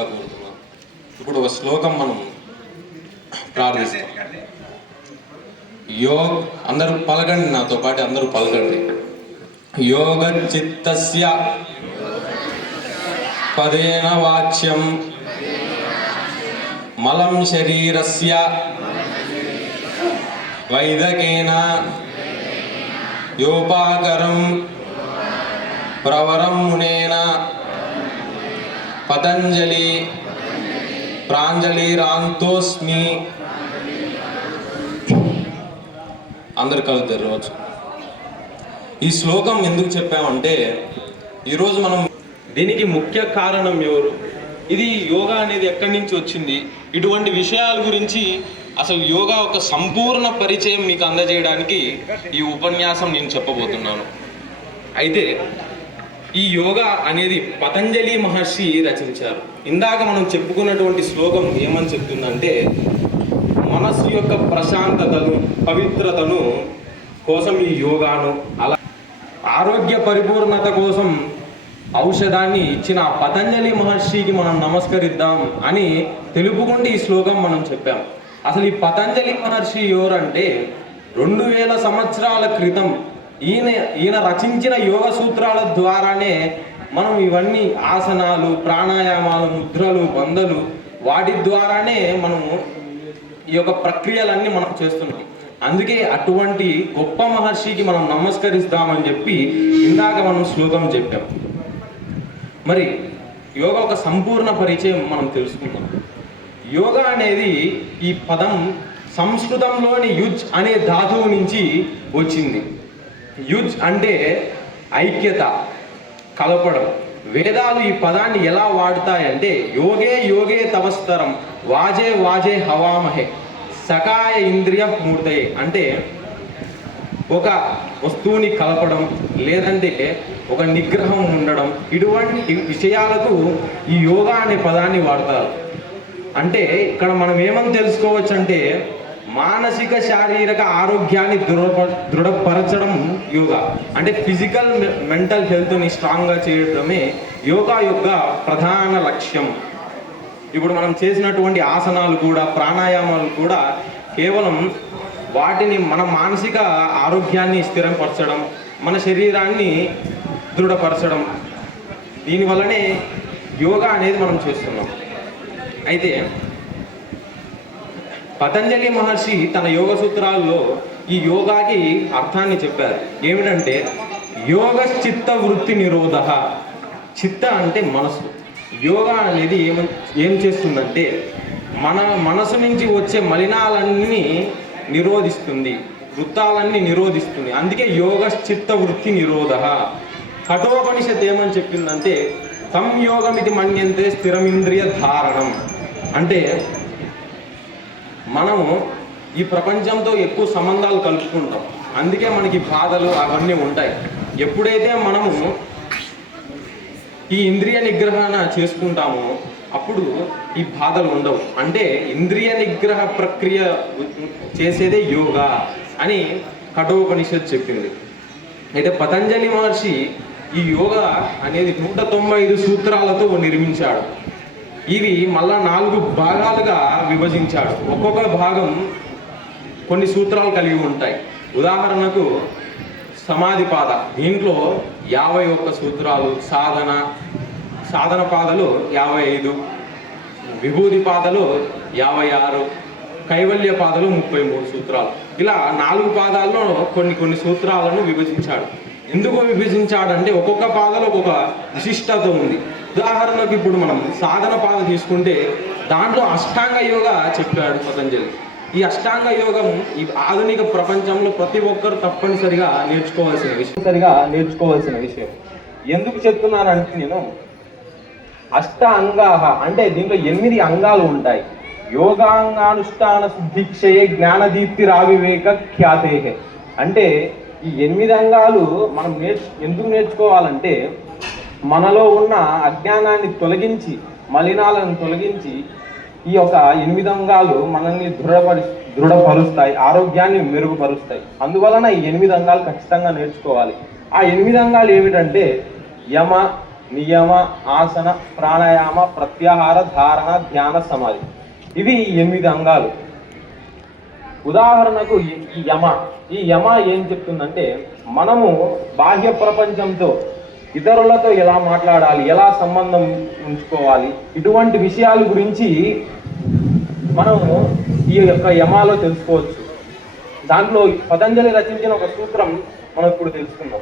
మనస్ఫూర్తిగా కోరుతున్నాను ఇప్పుడు ఒక శ్లోకం మనం ప్రార్థిస్తాం. యోగ అందరూ పలకండి నాతో పాటు అందరూ పలకండి. యోగ చిత్తస్య పదేన వాచ్యం. మలం శరీరస్య వైదకేన యోపాకరం ప్రవరం మునేన. పతంజలి ప్రాంజలి రాంతోస్మి అందరు కలుగుతారు రోజు. ఈ శ్లోకం ఎందుకు చెప్పామంటే ఈరోజు మనం దీనికి ముఖ్య కారణం ఎవరు? ఇది యోగా అనేది ఎక్కడి నుంచి వచ్చింది? ఇటువంటి విషయాల గురించి అసలు యోగా ఒక సంపూర్ణ పరిచయం మీకు అందజేయడానికి ఈ ఉపన్యాసం నేను చెప్పబోతున్నాను. అయితే ఈ యోగా అనేది పతంజలి మహర్షి రచించారు. ఇందాక మనం చెప్పుకున్నటువంటి శ్లోకం ఏమని చెప్తుందంటే మనస్సు యొక్క ప్రశాంతతను పవిత్రతను కోసం ఈ యోగాను అలా ఆరోగ్య పరిపూర్ణత కోసం ఔషధాన్ని ఇచ్చిన పతంజలి మహర్షికి మనం నమస్కరిద్దాం అని తెలుపుకుంటే ఈ శ్లోకం మనం చెప్పాం. అసలు ఈ పతంజలి మహర్షి ఎవరంటే రెండు వేల సంవత్సరాల క్రితం ఈయన ఈయన రచించిన యోగ సూత్రాల ద్వారానే మనం ఇవన్నీ ఆసనాలు ప్రాణాయామాలు ముద్రలు బంధలు వాటి ద్వారానే మనము ఈ యొక్క ప్రక్రియలన్నీ మనం చేస్తున్నాం. అందుకే అటువంటి గొప్ప మహర్షికి మనం నమస్కరిస్తామని చెప్పి ఇందాక మనం శ్లోకం చెప్పాం. మరి యోగ ఒక సంపూర్ణ పరిచయం మనం తెలుసుకుందాం. యోగా అనేది ఈ పదం సంస్కృతంలోని యుజ్ అనే ధాతువు నుంచి వచ్చింది. యుజ్ అంటే ఐక్యత కలపడం. వేదాలు ఈ పదాన్ని ఎలా వాడుతాయంటే యోగే యోగే తమస్తరం వాజే వాజే హవామహే సకాయ ఇంద్రియ మూర్తయే. అంటే ఒక వస్తువుని కలపడం లేదంటే ఒక నిగ్రహం ఉండడం ఇటువంటి విషయాలకు ఈ యోగా అనే పదాన్ని వాడతారు. అంటే ఇక్కడ మనం ఏమని తెలుసుకోవచ్చు అంటే మానసిక శారీరక ఆరోగ్యాన్ని దృఢప దృఢపరచడం యోగా. అంటే ఫిజికల్ మెంటల్ హెల్త్ని స్ట్రాంగ్గా చేయడమే యోగా యొక్క ప్రధాన లక్ష్యం. ఇప్పుడు మనం చేసినటువంటి ఆసనాలు కూడా ప్రాణాయామాలు కూడా కేవలం వాటిని మన మానసిక ఆరోగ్యాన్ని స్థిరపరచడం మన శరీరాన్ని దృఢపరచడం. దీనివల్లనే యోగా అనేది మనం చేస్తున్నాం. అయితే పతంజలి మహర్షి తన యోగ సూత్రాల్లో ఈ యోగాకి అర్థాన్ని చెప్పారు. ఏమిటంటే యోగ చిత్త వృత్తి నిరోధ చిత్త అంటే మనసు. యోగా అనేది ఏమ ఏం చేస్తుందంటే మన మనసు నుంచి వచ్చే మలినాలన్నీ నిరోధిస్తుంది. వృత్తాలన్నీ నిరోధిస్తుంది. అందుకే యోగ చిత్త వృత్తి నిరోధ కఠోపనిషత్ ఏమని చెప్పిందంటే తం యోగం మన్యంతే స్థిరమింద్రియ ధారణం. అంటే మనము ఈ ప్రపంచంతో ఎక్కువ సంబంధాలు కలుపుకుంటాం. అందుకే మనకి బాధలు అవన్నీ ఉంటాయి. ఎప్పుడైతే మనము ఈ ఇంద్రియ నిగ్రహణ చేసుకుంటామో అప్పుడు ఈ బాధలు ఉండవు. అంటే ఇంద్రియ నిగ్రహ ప్రక్రియ చేసేదే యోగా అని కఠోపనిషత్ చెప్పింది. అయితే పతంజలి మహర్షి ఈ యోగా అనేది నూట తొంభై ఐదు సూత్రాలతో నిర్మించాడు. ఇవి మళ్ళా నాలుగు భాగాలుగా విభజించాడు. ఒక్కొక్క భాగం కొన్ని సూత్రాలు కలిగి ఉంటాయి. ఉదాహరణకు సమాధి పాద. దీంట్లో యాభై ఒక్క సూత్రాలు సాధన సాధన పాదలు యాభై ఐదు విభూది పాదలు యాభై ఆరు కైవల్య పాదలు ముప్పై మూడు సూత్రాలు. ఇలా నాలుగు పాదాల్లో కొన్ని కొన్ని సూత్రాలను విభజించాడు. ఎందుకు విభజించాడంటే ఒక్కొక్క పాదలో ఒక్కొక్క విశిష్టత ఉంది. ఉదాహరణకు ఇప్పుడు మనం సాధన పాద తీసుకుంటే దాంట్లో అష్టాంగ యోగా చెప్పాడు పతంజలి. ఈ అష్టాంగ యోగం ఈ ఆధునిక ప్రపంచంలో ప్రతి ఒక్కరు తప్పనిసరిగా నేర్చుకోవాల్సిన విషయం. సరిగా నేర్చుకోవాల్సిన విషయం. ఎందుకు చెప్తున్నానంటే నేను అష్ట అంగాహ అంటే దీంట్లో ఎనిమిది అంగాలు ఉంటాయి. యోగాంగానుష్ఠాన దీక్షయే జ్ఞానదీప్తి రావివేక ఖ్యాతే అంటే ఈ ఎనిమిది అంగాలు మనం నేర్చు ఎందుకు నేర్చుకోవాలంటే మనలో ఉన్న అజ్ఞానాన్ని తొలగించి మలినాలను తొలగించి ఈ యొక్క ఎనిమిది అంగాలు మనల్ని దృఢపరి దృఢపరుస్తాయి ఆరోగ్యాన్ని మెరుగుపరుస్తాయి. అందువలన ఈ ఎనిమిది అంగాలు ఖచ్చితంగా నేర్చుకోవాలి. ఆ ఎనిమిది అంగాలు ఏమిటంటే యమ నియమ ఆసన ప్రాణాయామ ప్రత్యాహార ధారణ ధ్యాన సమాధి. ఇవి ఎనిమిది అంగాలు. ఉదాహరణకు ఈ- ఈ యమ. ఈ యమ ఏం చెప్తుందంటే మనము బాహ్య ప్రపంచంతో ఇతరులతో ఎలా మాట్లాడాలి ఎలా సంబంధం ఉంచుకోవాలి ఇటువంటి విషయాల గురించి మనము ఈ యొక్క యమాలో తెలుసుకోవచ్చు. దాంట్లో పతంజలి రచించిన ఒక సూత్రం మనం ఇప్పుడు తెలుసుకుందాం.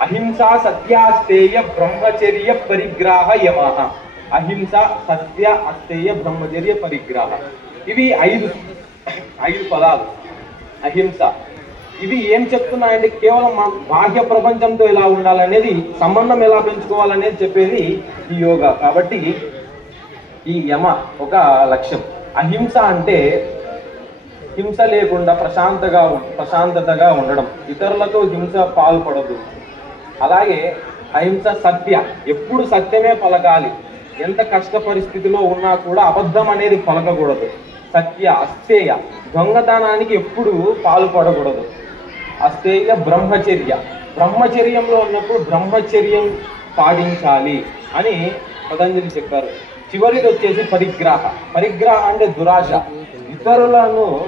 అహింస సత్యాస్తేయ బ్రహ్మచర్య పరిగ్రాహ యమ అహింస సత్య అస్తేయ బ్రహ్మచర్య పరిగ్రాహ. ఇవి ఐదు ఐదు పదాలు. అహింస. ఇవి ఏం చెప్తున్నాయంటే కేవలం మన బాహ్య ప్రపంచంతో ఎలా ఉండాలనేది సంబంధం ఎలా పెంచుకోవాలనేది చెప్పేది ఈ యోగా. కాబట్టి ఈ యమ ఒక లక్ష్యం. అహింస అంటే హింస లేకుండా ప్రశాంతగా ప్రశాంతతగా ఉండడం. ఇతరులతో హింస పాల్పడదు. అలాగే అహింస సత్య. ఎప్పుడు సత్యమే పలకాలి. ఎంత కష్ట పరిస్థితిలో ఉన్నా కూడా అబద్ధం అనేది పలకకూడదు. సత్య అస్థేయ దొంగతనానికి ఎప్పుడు పాల్పడకూడదు. అస్థేయ బ్రహ్మచర్య. బ్రహ్మచర్యంలో ఉన్నప్పుడు బ్రహ్మచర్యం పాటించాలి అని పతంజలి చెప్పారు. చివరిది వచ్చేసి పరిగ్రహ. పరిగ్రహ అంటే దురాశ. ఇతరులను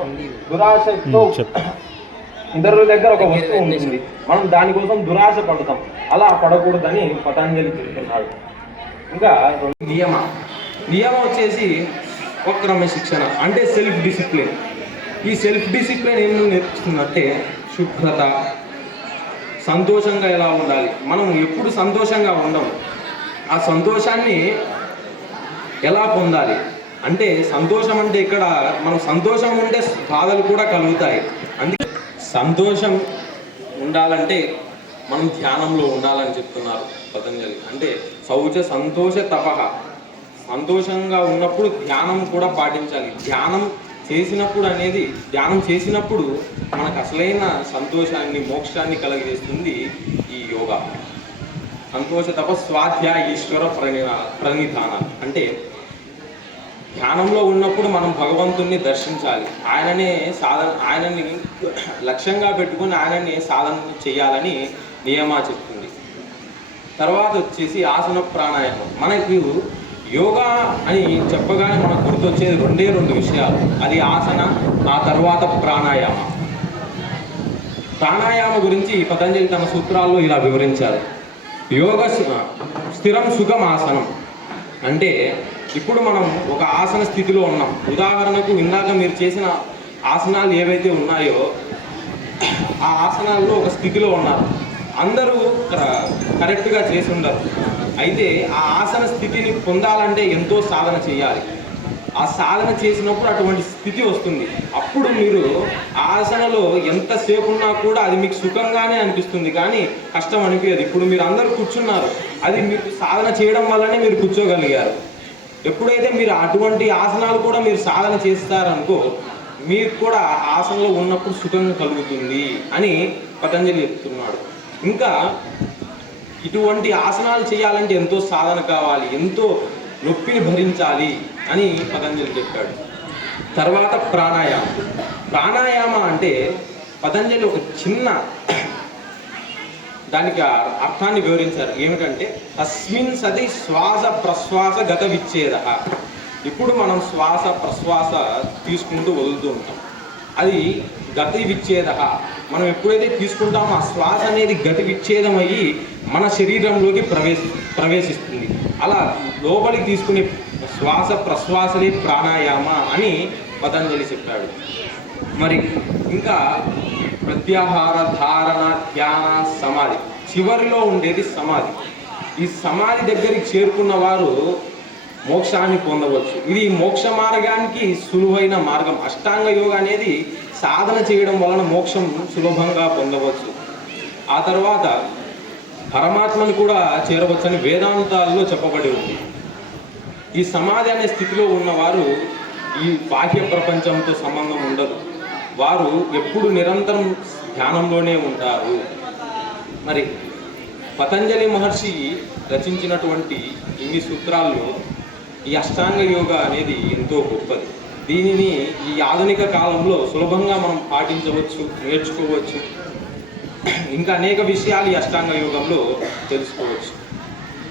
దురాశతో ఇతరుల దగ్గర ఒక వస్తువు ఉంటుంది. మనం దానికోసం దురాశ పడతాం. అలా పడకూడదని పతంజలి చెప్తున్నాడు. ఇంకా నియమ. నియమం వచ్చేసి ఒక క్రమశిక్షణ అంటే సెల్ఫ్ డిసిప్లిన్ ఈ సెల్ఫ్ డిసిప్లిన్ ఏం నేర్పిస్తుందంటే శుభ్రత సంతోషంగా ఎలా ఉండాలి? మనం ఎప్పుడు సంతోషంగా ఉండము. ఆ సంతోషాన్ని ఎలా పొందాలి? అంటే సంతోషం అంటే ఇక్కడ మనం సంతోషం ఉంటే బాధలు కూడా కలుగుతాయి. అందుకే సంతోషం ఉండాలంటే మనం ధ్యానంలో ఉండాలని చెప్తున్నారు పతంజలి. అంటే శౌచ సంతోష తపహ సంతోషంగా ఉన్నప్పుడు ధ్యానం కూడా పాటించాలి. ధ్యానం చేసినప్పుడు అనేది ధ్యానం చేసినప్పుడు మనకు అసలైన సంతోషాన్ని మోక్షాన్ని కలగజేస్తుంది ఈ యోగా. సంతోష తప స్వాధ్యాయ ఈశ్వర ప్రణిన ప్రణిధాన అంటే ధ్యానంలో ఉన్నప్పుడు మనం భగవంతుణ్ణి దర్శించాలి. ఆయననే సాధన ఆయనని లక్ష్యంగా పెట్టుకుని ఆయనని సాధన చేయాలని నియమా చెప్తుంది. తర్వాత వచ్చేసి ఆసన ప్రాణాయామం. మనకు యోగా అని చెప్పగానే మనకు గుర్తొచ్చేది రెండే రెండు విషయాలు. అది ఆసన ఆ తర్వాత ప్రాణాయామ. ప్రాణాయామ గురించి పతంజలి తన సూత్రాల్లో ఇలా వివరించారు. యోగ స్థిరం సుఖం ఆసనం. అంటే ఇప్పుడు మనం ఒక ఆసన స్థితిలో ఉన్నాం. ఉదాహరణకు ఇందాక మీరు చేసిన ఆసనాలు ఏవైతే ఉన్నాయో ఆ ఆసనాల్లో ఒక స్థితిలో ఉన్నారు. అందరూ కరెక్ట్గా చేసి ఉండరు. అయితే ఆ ఆసన స్థితిని పొందాలంటే ఎంతో సాధన చేయాలి. ఆ సాధన చేసినప్పుడు అటువంటి స్థితి వస్తుంది. అప్పుడు మీరు ఆసనలో ఎంతసేపు ఉన్నా కూడా అది మీకు సుఖంగానే అనిపిస్తుంది. కానీ కష్టం అనిపించదు ఇప్పుడు మీరు అందరూ కూర్చున్నారు. అది మీకు సాధన చేయడం వల్లనే మీరు కూర్చోగలిగారు. ఎప్పుడైతే మీరు అటువంటి ఆసనాలు కూడా మీరు సాధన చేస్తారనుకో మీకు కూడా ఆసనలో ఉన్నప్పుడు సుఖం కలుగుతుంది అని పతంజలి చెప్తున్నాడు. ఇంకా ఇటువంటి ఆసనాలు చేయాలంటే ఎంతో సాధన కావాలి ఎంతో నొప్పిని భరించాలి అని పతంజలి చెప్పాడు. తర్వాత ప్రాణాయామం. ప్రాణాయామ అంటే పతంజలి ఒక చిన్న దానికి అర్థాన్ని వివరించారు. ఏమిటంటే తస్మిన్ సది శ్వాస ప్రశ్వాస గత విచ్ఛేద. ఇప్పుడు మనం శ్వాస ప్రశ్వాస తీసుకుంటూ వదులుతూ ఉంటాం. అది గతి విచ్ఛేద. మనం ఎప్పుడైతే తీసుకుంటామో ఆ శ్వాస అనేది గతి విచ్ఛేదం అయ్యి మన శరీరంలోకి ప్రవేశ ప్రవేశిస్తుంది. అలా లోపలికి తీసుకునే శ్వాస ప్రశ్వాసలే ప్రాణాయామ అని పతంజలి చెప్పాడు. మరి ఇంకా ప్రత్యాహార ధారణ ధ్యాన సమాధి చివరిలో ఉండేది సమాధి. ఈ సమాధి దగ్గరికి చేరుకున్న వారు మోక్షాన్ని పొందవచ్చు. ఇది మోక్ష మార్గానికి సులువైన మార్గం. అష్టాంగ యోగ అనేది సాధన చేయడం వలన మోక్షం సులభంగా పొందవచ్చు. ఆ తర్వాత పరమాత్మని కూడా చేరవచ్చని వేదాంతాల్లో చెప్పబడి ఉంది. ఈ సమాధి అనే స్థితిలో ఉన్నవారు ఈ బాహ్య ప్రపంచంతో సంబంధం ఉండదు. వారు ఎప్పుడు నిరంతరం ధ్యానంలోనే ఉంటారు. మరి పతంజలి మహర్షి రచించినటువంటి ఇన్ని సూత్రాల్లో ఈ అష్టాంగ యోగ అనేది ఎంతో గొప్పది. దీనిని ఈ ఆధునిక కాలంలో సులభంగా మనం పాటించవచ్చు నేర్చుకోవచ్చు. ఇంకా అనేక విషయాలు ఈ అష్టాంగ యోగంలో తెలుసుకోవచ్చు.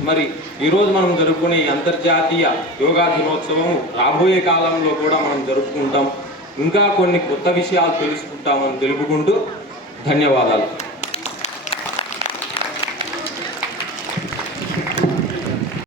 మరి ఈరోజు మనం జరుపుకునే ఈ అంతర్జాతీయ యోగా దినోత్సవం రాబోయే కాలంలో కూడా మనం జరుపుకుంటాం. ఇంకా కొన్ని కొత్త విషయాలు తెలుసుకుంటామని తెలుపుకుంటూ ధన్యవాదాలు.